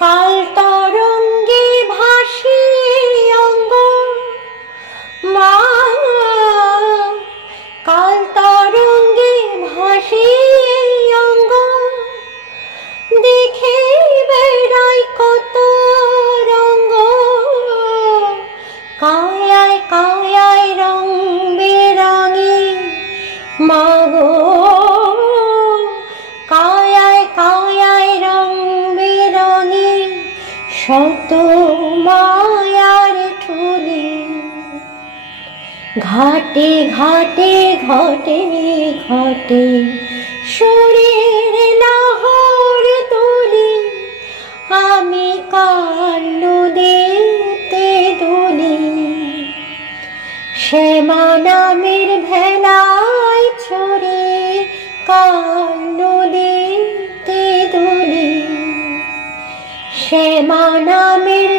কাল তরঙ্গে ভাসি অঙ্গ মা, কাল তরঙ্গে ভাসি অঙ্গ, দেখে বেড়াই কত রঙ্গ, কায়ায় কায়ায় রং বেরঙি মাগো, কায়ায় কায়ায় রং বেরঙি শত মায়ার ঠুলি। ঘাটে ঘাটে ঘটে ঘটে সুরের লহর তুলি, আমি কার নদীতে দুলি। শ্যামা নামের ভেলায় চড়ে কার নদীতে দুলি, শ্যামা নামের